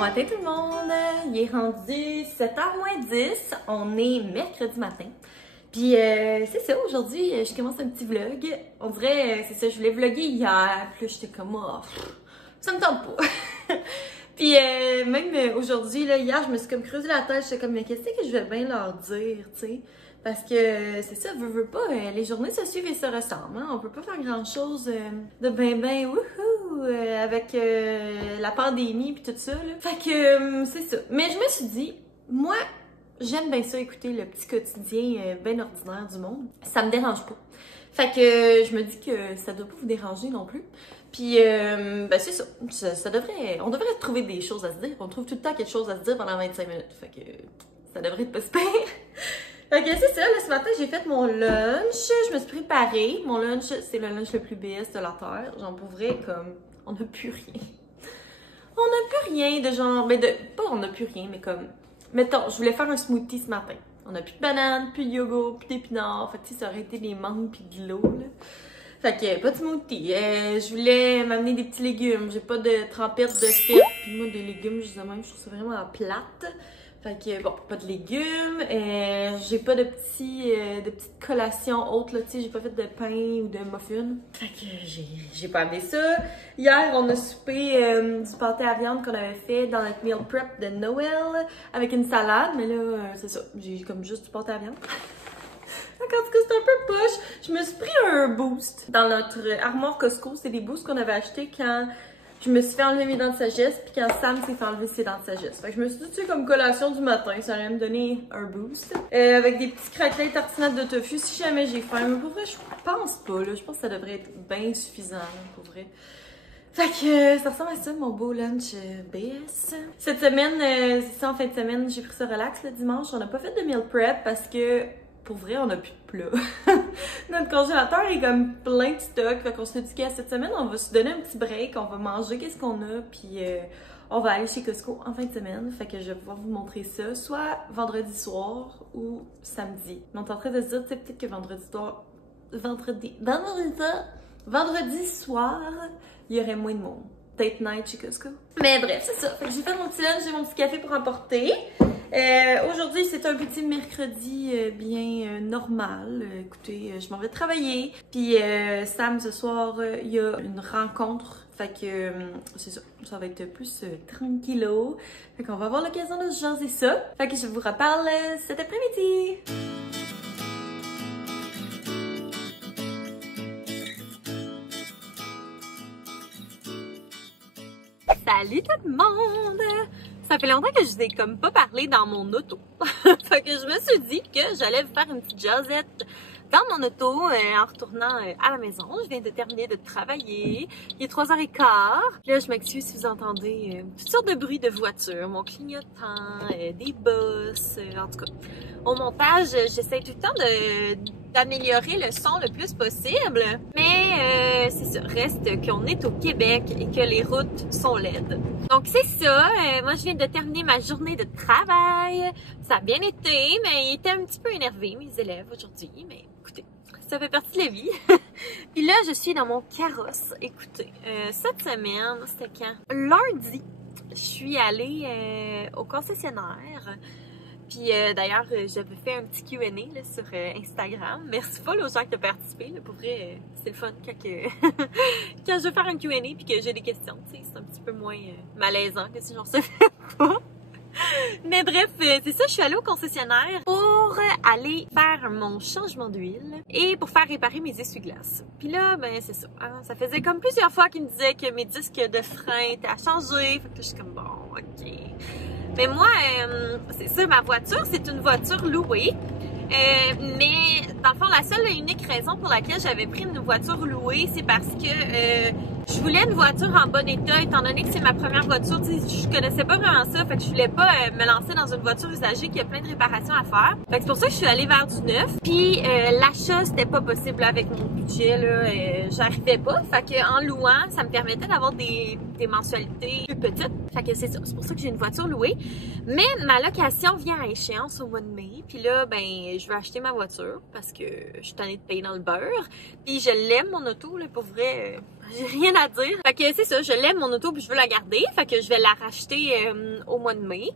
Bon matin tout le monde! Il est rendu 7h moins 10, on est mercredi matin. Puis c'est ça, aujourd'hui je commence un petit vlog. On dirait, c'est ça, je voulais vlogger hier, puis là j'étais comme oh, ça me tente pas. Puis même aujourd'hui, là, hier je me suis comme creusé la tête, j'étais comme mais qu'est-ce que je vais bien leur dire, tu sais? Parce que c'est ça, veux pas, les journées se suivent et se ressemblent. Hein? On peut pas faire grand chose de ben wouhou avec la pandémie puis tout ça. Là. Fait que c'est ça. Mais je me suis dit, moi, j'aime bien ça écouter le petit quotidien bien ordinaire du monde. Ça me dérange pas. Fait que je me dis que ça doit pas vous déranger non plus. Puis ben c'est ça. On devrait trouver des choses à se dire. On trouve tout le temps quelque chose à se dire pendant 25 minutes. Fait que ça devrait être pas super. Ok, c'est ça, là, ce matin, j'ai fait mon lunch, je me suis préparée. Mon lunch, c'est le lunch le plus BS de la Terre. Genre, pour vrai, comme, on n'a plus rien. On n'a plus rien de genre, pas on n'a plus rien, mais comme, mettons, je voulais faire un smoothie ce matin. On n'a plus de bananes, plus de yogourt, plus d'épinards. Fait que, tu sais, ça aurait été des mangues puis de l'eau, là. Fait que, pas de smoothie. Je voulais m'amener des petits légumes. J'ai pas de trempette de frites. Puis moi, des légumes, je trouve ça vraiment plate. Fait que, bon, pas de légumes, j'ai pas de petites collations autres, là, tu sais, j'ai pas fait de pain ou de muffins. Fait que j'ai pas amené ça. Hier, on a soupé du pâté à viande qu'on avait fait dans notre meal prep de Noël avec une salade, mais là, c'est ça, j'ai comme juste du pâté à viande. En tout cas, c'est un peu poche. Je me suis pris un boost dans notre armoire Costco. C'est des boosts qu'on avait achetés quand je me suis fait enlever mes dents de sagesse, puis quand Sam s'est fait enlever ses dents de sagesse. Fait que je me suis dit, tu sais, comme collation du matin, ça allait me donner un boost. Avec des petits craquelets tartinades de tofu, si jamais j'ai faim. Mais pour vrai, je pense pas, là. Je pense que ça devrait être bien suffisant, là, pour vrai. Fait que ça ressemble à ça, mon beau lunch BS. Cette semaine, c'est ça, en fin de semaine, j'ai pris ça relax le dimanche. On n'a pas fait de meal prep parce que pour vrai, on n'a plus de plat. Notre congélateur est comme plein de stock. Fait qu'on s'est dit qu'à cette semaine, on va se donner un petit break. On va manger qu'est-ce qu'on a. Puis on va aller chez Costco en fin de semaine. Fait que je vais pouvoir vous montrer ça. Soit vendredi soir ou samedi. Mais on est en train de se dire, tu sais, peut-être que vendredi soir, il y aurait moins de monde. Date night chez Costco. Mais bref, c'est ça. Fait que j'ai fait mon petit lunch, j'ai mon petit café pour emporter. Aujourd'hui, c'est un petit mercredi bien normal. Écoutez, je m'en vais travailler. Puis Sam, ce soir, il y a une rencontre. Fait que c'est ça. Ça va être plus tranquillo. Fait qu'on va avoir l'occasion de se jaser ça. Fait que je vous reparle cet après-midi. Salut tout le monde! Ça fait longtemps que je n'ai comme pas parlé dans mon auto. Fait que je me suis dit que j'allais vous faire une petite jasette dans mon auto en retournant à la maison. Je viens de terminer de travailler. Il est 3h15. Là, je m'excuse si vous entendez toutes sortes de bruits de voiture, mon clignotant, des bosses, en tout cas. Au montage, j'essaie tout le temps d'améliorer le son le plus possible. Mais c'est ça, reste qu'on est au Québec et que les routes sont laides. Donc c'est ça, moi je viens de terminer ma journée de travail. Ça a bien été, mais ils étaient un petit peu énervés, mes élèves, aujourd'hui. Mais écoutez, ça fait partie de la vie. Puis là, je suis dans mon carrosse. Écoutez, cette semaine, c'était quand? Lundi, je suis allée au concessionnaire. Puis d'ailleurs, j'avais fait un petit Q&A là, sur Instagram. Merci pas aux gens qui ont participé. Là. Pour vrai, c'est le fun quand, quand je veux faire un Q&A et que j'ai des questions. C'est un petit peu moins malaisant que si j'en recevais pas. Mais bref, c'est ça, je suis allée au concessionnaire pour aller faire mon changement d'huile et pour faire réparer mes essuie-glaces. Puis là, ben c'est ça. Hein, ça faisait comme plusieurs fois qu'ils me disaient que mes disques de frein étaient à changer. Fait que là, je suis comme, bon, ok. Mais moi, c'est ça, ma voiture, c'est une voiture louée. Mais dans le fond, la seule et unique raison pour laquelle j'avais pris une voiture louée, c'est parce que je voulais une voiture en bon état, étant donné que c'est ma première voiture. Je connaissais pas vraiment ça, fait que je voulais pas me lancer dans une voiture usagée qui a plein de réparations à faire. Fait que c'est pour ça que je suis allée vers du neuf. Puis l'achat, c'était pas possible là, avec mon budget, là, j'arrivais pas. Fait que en louant, ça me permettait d'avoir des mensualités plus petites. Fait que c'est ça, c'est pour ça que j'ai une voiture louée. Mais ma location vient à échéance au mois de mai. Puis là, ben, je vais acheter ma voiture parce que je suis tannée de payer dans le beurre. Puis je l'aime, mon auto, là, pour vrai. j'ai rien à dire. Fait que c'est ça, je l'aime mon auto puis je veux la garder. Fait que je vais la racheter au mois de mai.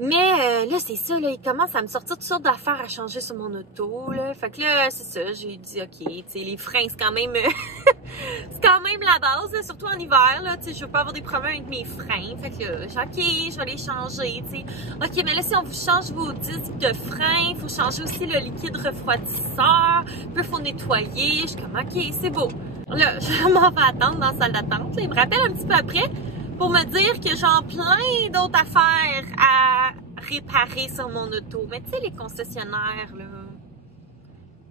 Mais là, c'est ça, là, il commence à me sortir toutes sortes d'affaires à changer sur mon auto, là. Fait que là, c'est ça, j'ai dit, OK, tu sais, les freins, c'est quand même... c'est quand même la base, là, surtout en hiver, là, tu sais, je veux pas avoir des problèmes avec mes freins. Fait que là, j'ai OK, je vais les changer, tu sais. OK, mais là, si on vous change vos disques de freins, il faut changer aussi le liquide refroidisseur, puis il faut nettoyer. Je suis comme, OK, c'est beau. Là, je m'en vais attendre dans la salle d'attente. Il me rappelle un petit peu après pour me dire que j'ai plein d'autres affaires à réparer sur mon auto. Mais tu sais, les concessionnaires, là,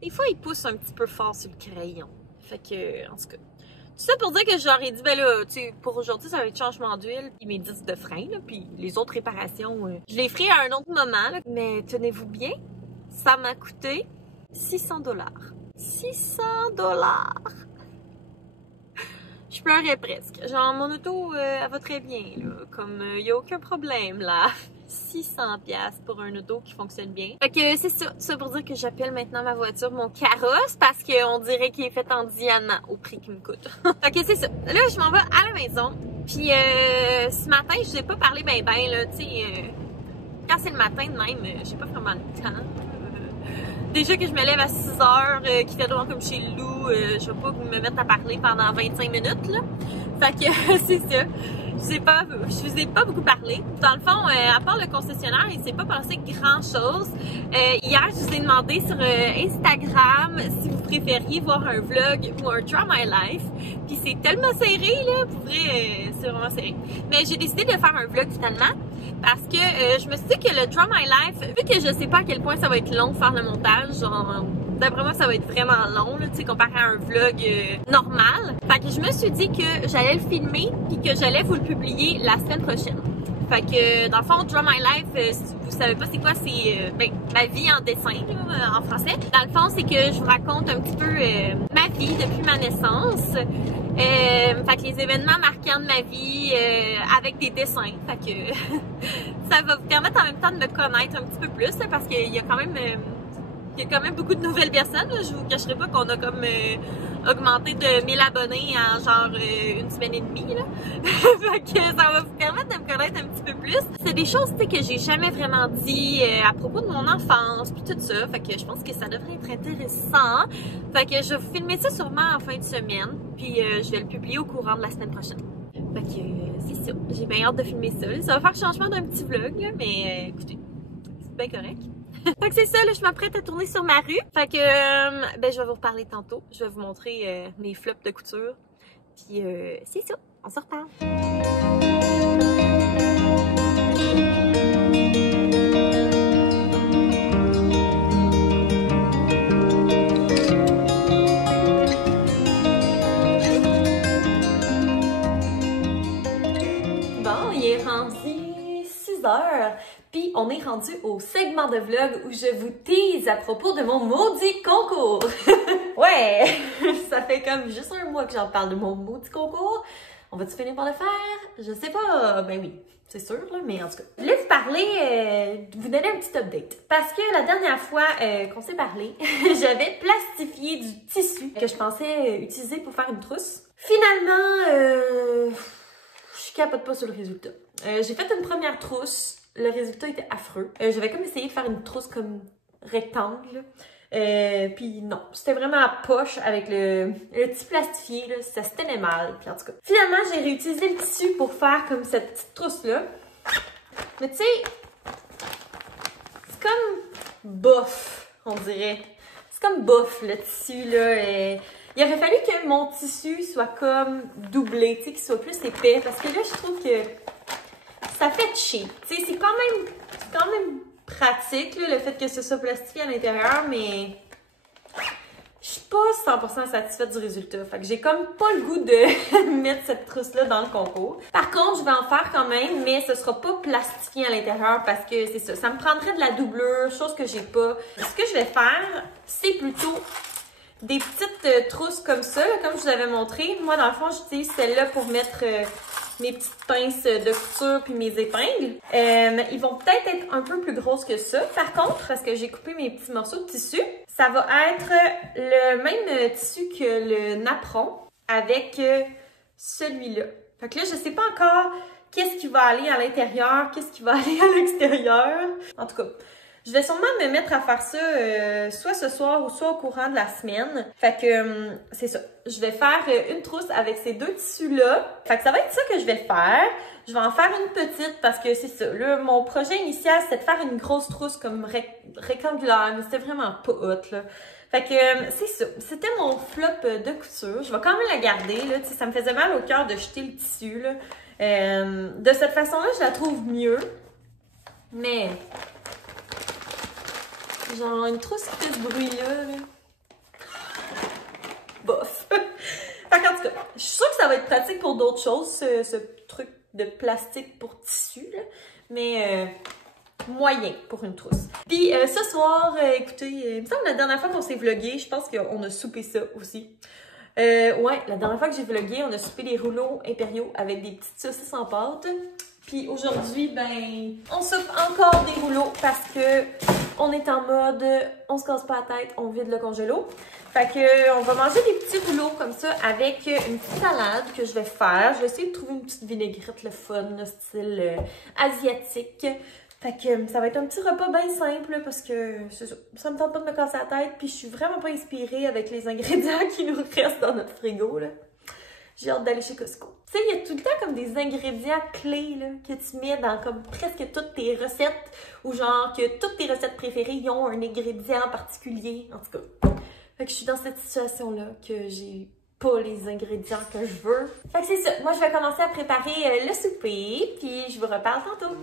des fois, ils poussent un petit peu fort sur le crayon. Fait que, en tout cas, tout ça pour dire que j'aurais dit, ben là, tu sais, pour aujourd'hui, ça va être changement d'huile, puis mes disques de frein, là, puis les autres réparations, je les ferai à un autre moment, là. Mais tenez-vous bien, ça m'a coûté 600 $. 600 $! Je pleurais presque. Genre, mon auto, elle va très bien, là. Comme, il n'y a aucun problème, là. 600$ pour un auto qui fonctionne bien. Fait que c'est ça. Ça pour dire que j'appelle maintenant ma voiture mon carrosse parce qu'on dirait qu'il est fait en diamant au prix qu'il me coûte. Fait que c'est ça. Là, je m'en vais à la maison. Puis, ce matin, je n'ai pas parlé ben, là, tu sais. Quand c'est le matin de même, j'ai pas vraiment le temps. Déjà que je me lève à 6 h, qu'il fait droit comme chez le loup, je vais pas me mettre à parler pendant 25 minutes, là. Fait que c'est ça. Je vous ai pas beaucoup parlé. Dans le fond, à part le concessionnaire, il s'est pas passé grand chose. Hier, je vous ai demandé sur Instagram si vous préfériez voir un vlog ou un Draw My Life. Puis c'est tellement serré, là. Pour vrai, c'est vraiment serré. Mais j'ai décidé de faire un vlog finalement. Parce que je me suis dit que le Draw My Life, vu que je sais pas à quel point ça va être long de faire le montage, genre, d'après moi ça va être vraiment long, tu sais, comparé à un vlog normal. Fait que je me suis dit que j'allais le filmer puis que j'allais vous le publier la semaine prochaine. Fait que dans le fond, Draw My Life, si vous savez pas c'est quoi, c'est ma vie en dessin là, en français. Dans le fond, c'est que je vous raconte un petit peu ma vie depuis ma naissance. Fait que les événements marquants de ma vie avec des dessins. Fait que ça va vous permettre en même temps de me connaître un petit peu plus là, parce qu'il y a quand même beaucoup de nouvelles personnes. Là. Je vous cacherai pas qu'on a comme augmenté de 1000 abonnés en genre une semaine et demie. Là. Fait que ça va vous permettre de me connaître un petit peu plus. C'est des choses que j'ai jamais vraiment dit à propos de mon enfance puis tout ça. Fait que je pense que ça devrait être intéressant. Fait que je vais vous filmer ça sûrement en fin de semaine. Puis je vais le publier au courant de la semaine prochaine. Fait que c'est ça. J'ai bien hâte de filmer ça. Ça va faire le changement d'un petit vlog, là, mais écoutez, c'est bien correct. Fait que c'est ça, là, je m'apprête à tourner sur ma rue. Fait que, je vais vous reparler tantôt. Je vais vous montrer mes flops de couture. Puis, c'est ça, on se reparle. Bon, il est rendu 6 h. Puis on est rendu au segment de vlog où je vous tease à propos de mon maudit concours. Ouais, ça fait comme juste un mois que j'en parle de mon maudit concours. On va-tu finir par le faire? Je sais pas. Ben oui, c'est sûr, là, mais en tout cas. Je voulais vous parler, vous donner un petit update. Parce que la dernière fois qu'on s'est parlé, j'avais plastifié du tissu que je pensais utiliser pour faire une trousse. Finalement, je capote pas sur le résultat. J'ai fait une première trousse. Le résultat était affreux. J'avais comme essayé de faire une trousse comme rectangle. Puis non, c'était vraiment à poche avec le petit plastifié, là, ça se tenait mal. Puis en tout cas, finalement, j'ai réutilisé le tissu pour faire comme cette petite trousse-là. Mais tu sais, c'est comme bof, on dirait. C'est comme bof, le tissu, là. Il aurait fallu que mon tissu soit comme doublé, tu sais, qu'il soit plus épais. Parce que là, je trouve que ça fait cheap. Tu sais, c'est quand même pratique, là, le fait que ce soit plastifié à l'intérieur, mais je suis pas 100% satisfaite du résultat. Fait que j'ai comme pas le goût de mettre cette trousse-là dans le concours. Par contre, je vais en faire quand même, mais ce sera pas plastifié à l'intérieur parce que c'est ça. Ça me prendrait de la doublure, chose que j'ai pas. Ce que je vais faire, c'est plutôt des petites trousses comme ça, là, comme je vous avais montré. Moi, dans le fond, j'utilise celle-là pour mettre mes petites pinces de couture puis mes épingles. Ils vont peut-être être un peu plus grosses que ça. Par contre, parce que j'ai coupé mes petits morceaux de tissu, ça va être le même tissu que le napperon. avec celui-là. Fait que là, je sais pas encore qu'est-ce qui va aller à l'intérieur, qu'est-ce qui va aller à l'extérieur. En tout cas, je vais sûrement me mettre à faire ça soit ce soir ou soit au courant de la semaine. Fait que c'est ça. Je vais faire une trousse avec ces deux tissus-là. Fait que ça va être ça que je vais faire. Je vais en faire une petite parce que c'est ça. Là, mon projet initial, c'était de faire une grosse trousse comme rectangulaire, mais c'était vraiment pas hot, là. Fait que c'est ça. C'était mon flop de couture. Je vais quand même la garder, là. Tu sais, ça me faisait mal au cœur de jeter le tissu, là. De cette façon-là, je la trouve mieux. Mais genre une trousse qui fait ce bruit-là, là. Bof. Fait qu'en tout cas, je suis sûre que ça va être pratique pour d'autres choses, ce truc de plastique pour tissu, là. Mais moyen pour une trousse. Puis ce soir, écoutez, il me semble que la dernière fois qu'on s'est vlogué, je pense qu'on a soupé ça aussi. Ouais, la dernière fois que j'ai vlogué, on a soupé des rouleaux impériaux avec des petites saucisses en pâte. Puis aujourd'hui, ben, on soupe encore des rouleaux parce que on est en mode, on se casse pas la tête, on vide le congélo. Fait que on va manger des petits rouleaux comme ça avec une petite salade que je vais faire. Je vais essayer de trouver une petite vinaigrette, le fun, le style asiatique. Fait que ça va être un petit repas bien simple parce que ça me tente pas de me casser la tête. Puis je suis vraiment pas inspirée avec les ingrédients qui nous restent dans notre frigo, là. J'ai hâte d'aller chez Costco. Tu sais, il y a tout le temps comme des ingrédients clés là, que tu mets dans comme presque toutes tes recettes ou genre que toutes tes recettes préférées ils ont un ingrédient particulier. En tout cas, fait que je suis dans cette situation-là que j'ai pas les ingrédients que je veux. Fait que c'est ça. Moi, je vais commencer à préparer le souper puis je vous reparle tantôt.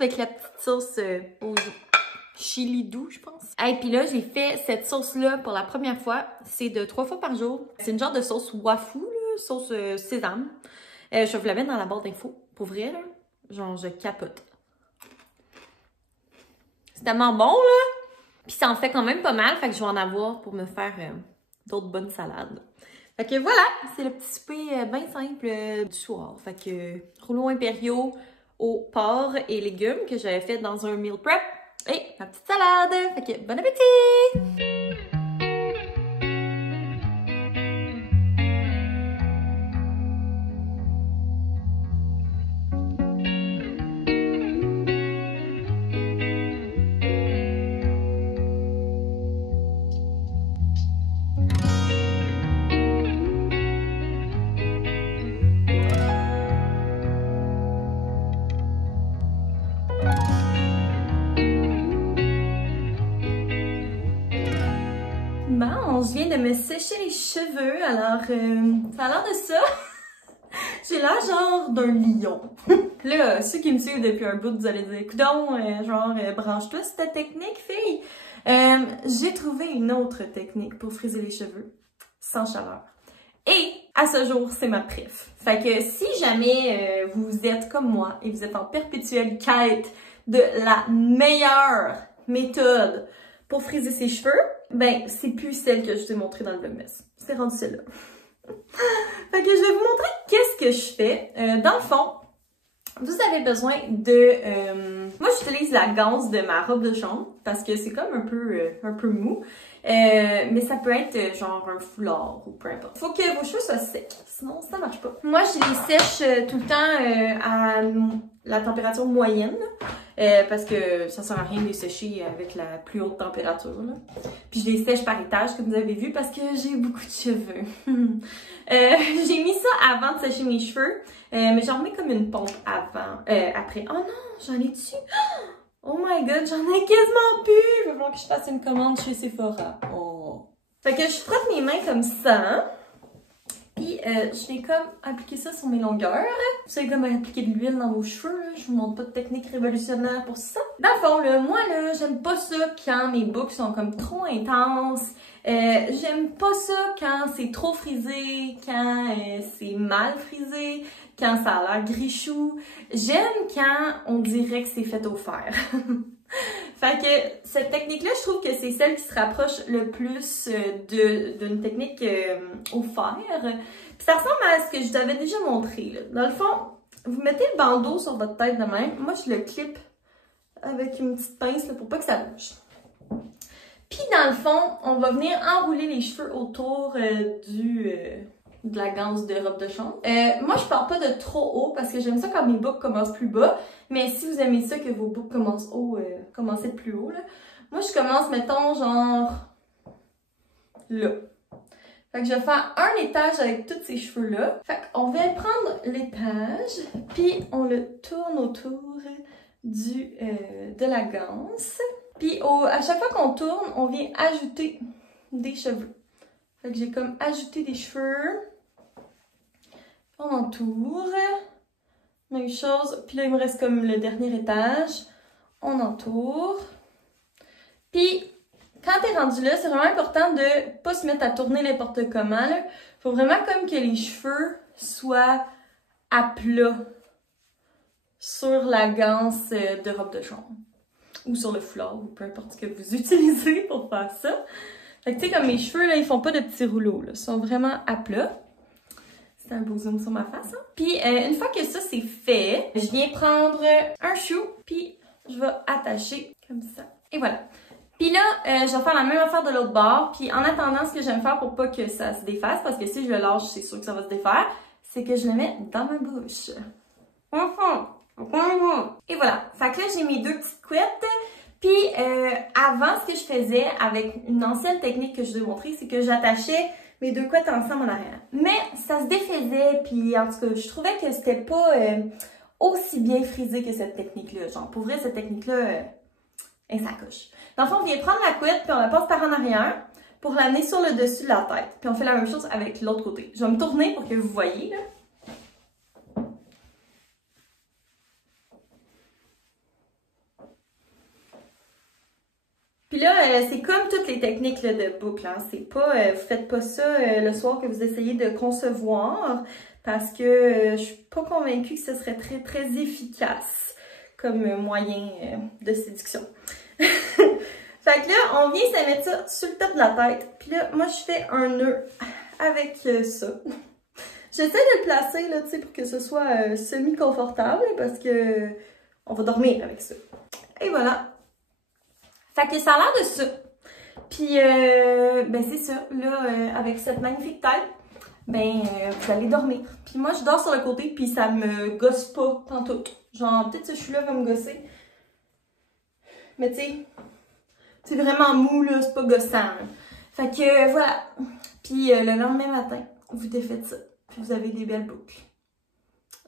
Avec la petite sauce au chili doux, je pense. Et puis là, j'ai fait cette sauce-là pour la première fois. C'est de 3 fois par jour. C'est une genre de sauce wafu, là, sauce sésame. Je vais vous la mettre dans la barre d'infos. Pour vrai, là, genre, je capote. C'est tellement bon, là! Puis ça en fait quand même pas mal, fait que je vais en avoir pour me faire d'autres bonnes salades. Fait que voilà, c'est le petit souper bien simple du soir. Fait que rouleaux impériaux au porc et légumes que j'avais fait dans un meal prep. Et ma petite salade! Fait que bon appétit! Bon, je viens de me sécher les cheveux, alors ça a l'air de ça. J'ai l'air genre d'un lion. Là, ceux qui me suivent depuis un bout, vous allez dire, coudonc, branche-toi cette technique, fille. J'ai trouvé une autre technique pour friser les cheveux sans chaleur. Et à ce jour, c'est ma préf. Fait que si jamais vous êtes comme moi et vous êtes en perpétuelle quête de la meilleure méthode pour friser ses cheveux, ben c'est plus celle que je t'ai montrée dans le Vlogmas. C'est rendu celle-là. Fait que je vais vous montrer qu'est-ce que je fais. Dans le fond, vous avez besoin de... moi, j'utilise la gaze de ma robe de chambre parce que c'est comme un peu mou. Mais ça peut être genre un foulard ou peu importe. Faut que vos cheveux soient secs, sinon ça marche pas. Moi, je les sèche tout le temps à la température moyenne. Parce que ça sert à rien de les sécher avec la plus haute température. Là. Puis je les sèche par étage, comme vous avez vu, parce que j'ai beaucoup de cheveux. J'ai mis ça avant de sécher mes cheveux, mais j'en mets comme une pompe avant, après. Oh non, j'en ai dessus. Oh my god, j'en ai quasiment plus. Il va falloir que je fasse une commande chez Sephora. Oh. Fait que je frotte mes mains comme ça. Puis je vais comme appliquer ça sur mes longueurs. Vous savez comme appliquer de l'huile dans vos cheveux, là. Je vous montre pas de technique révolutionnaire pour ça. Dans le fond, là, moi là, j'aime pas ça quand mes boucles sont comme trop intenses. J'aime pas ça quand c'est trop frisé, quand c'est mal frisé, quand ça a l'air grichou. J'aime quand on dirait que c'est fait au fer. Fait que cette technique-là, je trouve que c'est celle qui se rapproche le plus d'une technique au fer. Puis ça ressemble à ce que je vous avais déjà montré, là. Dans le fond, vous mettez le bandeau sur votre tête de même. Moi, je le clip avec une petite pince là, pour pas que ça bouge. Puis dans le fond, on va venir enrouler les cheveux autour de la ganse de robe de chambre. Moi, je pars pas de trop haut parce que j'aime ça quand mes boucles commencent plus bas. Mais si vous aimez ça que vos boucles commencent haut, commencez de plus haut, là. Moi, je commence, mettons, genre là. Fait que je vais faire un étage avec tous ces cheveux-là. Fait qu'on va prendre l'étage, puis on le tourne autour de la ganse. Puis à chaque fois qu'on tourne, on vient ajouter des cheveux. Fait que j'ai comme ajouté des cheveux. On entoure. Même chose. Puis là, il me reste comme le dernier étage. On entoure. Puis, quand t'es rendu là, c'est vraiment important de pas se mettre à tourner n'importe comment, là. Faut vraiment comme que les cheveux soient à plat sur la ganse de robe de chambre. Ou sur le foulard, ou peu importe ce que vous utilisez pour faire ça. Fait que tu sais, comme mes cheveux, là, ils font pas de petits rouleaux, là. Ils sont vraiment à plat. C'est un beau zoom sur ma face, hein? Puis, une fois que ça, c'est fait, je viens prendre un chou, puis je vais attacher comme ça. Et voilà. Puis là, je vais faire la même affaire de l'autre bord. Puis en attendant, ce que j'aime faire pour pas que ça se défasse, parce que si je le lâche, c'est sûr que ça va se défaire, c'est que je le mets dans ma bouche. Et voilà. Fait que là, j'ai mes deux petites couettes. Puis avant, ce que je faisais avec une ancienne technique que je vous ai montrée, c'est que j'attachais mes deux couettes ensemble en arrière. Mais ça se défaisait, puis en tout cas, je trouvais que c'était pas aussi bien frisé que cette technique-là. Genre, pour vrai, cette technique-là, elle s'accroche. Dans le fond, on vient prendre la couette, puis on la passe par en arrière pour l'amener sur le dessus de la tête. Puis on fait la même chose avec l'autre côté. Je vais me tourner pour que vous voyez, là. Puis là, c'est comme toutes les techniques là, de boucle. Hein. C'est pas, vous faites pas ça le soir que vous essayez de concevoir parce que je suis pas convaincue que ce serait très, très efficace comme moyen de séduction. Fait que là, on vient se mettre ça sur le top de la tête. Puis là, moi, je fais un nœud avec ça. J'essaie de le placer là, tu sais, pour que ce soit semi-confortable parce que on va dormir avec ça. Et voilà. Fait que ça a l'air de ça. Puis, ben c'est ça. Là, avec cette magnifique tête, ben, vous allez dormir. Puis moi, je dors sur le côté, puis ça me gosse pas pantoute. Genre, peut-être ce chou-là va me gosser. Mais tu sais, c'est vraiment mou, là, c'est pas gossant. Là. Fait que, voilà. Puis, le lendemain matin, vous défaites ça. Puis vous avez des belles boucles.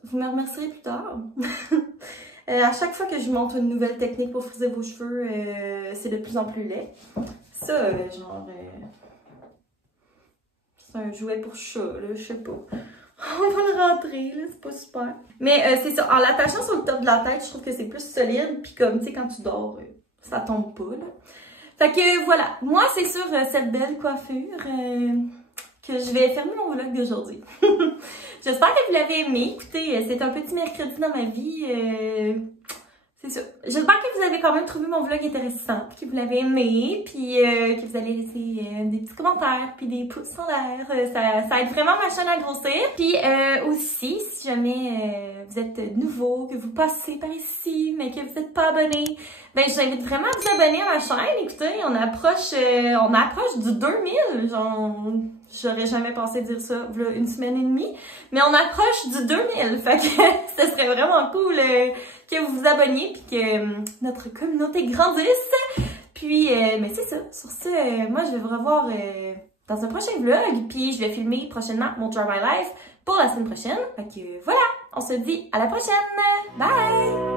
Vous me remercierez plus tard. À chaque fois que je vous montre une nouvelle technique pour friser vos cheveux, c'est de plus en plus laid. Ça, genre, c'est un jouet pour chat, là, je sais pas. On va le rentrer, là, c'est pas super. Mais c'est ça, en l'attachant sur le top de la tête, je trouve que c'est plus solide. Puis comme, tu sais, quand tu dors, ça tombe pas, là. Fait que voilà, moi, c'est sur cette belle coiffure que je vais fermer mon vlog d'aujourd'hui. J'espère que vous l'avez aimé. Écoutez, c'est un petit mercredi dans ma vie. C'est ça. J'espère que vous avez quand même trouvé mon vlog intéressant, puis que vous l'avez aimé, puis que vous allez laisser des petits commentaires, puis des pouces en l'air. Ça aide vraiment ma chaîne à grossir. Puis aussi, si jamais vous êtes nouveau, que vous passez par ici, mais que vous n'êtes pas abonné, ben je vous invite vraiment à vous abonner à ma chaîne. Écoutez, on approche du 2000. Genre, j'aurais jamais pensé dire ça voilà une semaine et demie, mais on approche du 2000. Fait que ce serait vraiment cool que vous vous abonniez puis que notre communauté grandisse. Puis, mais c'est ça. Sur ce, moi, je vais vous revoir dans un prochain vlog. Puis, je vais filmer prochainement mon Try My Life pour la semaine prochaine. Fait que voilà, on se dit à la prochaine. Bye!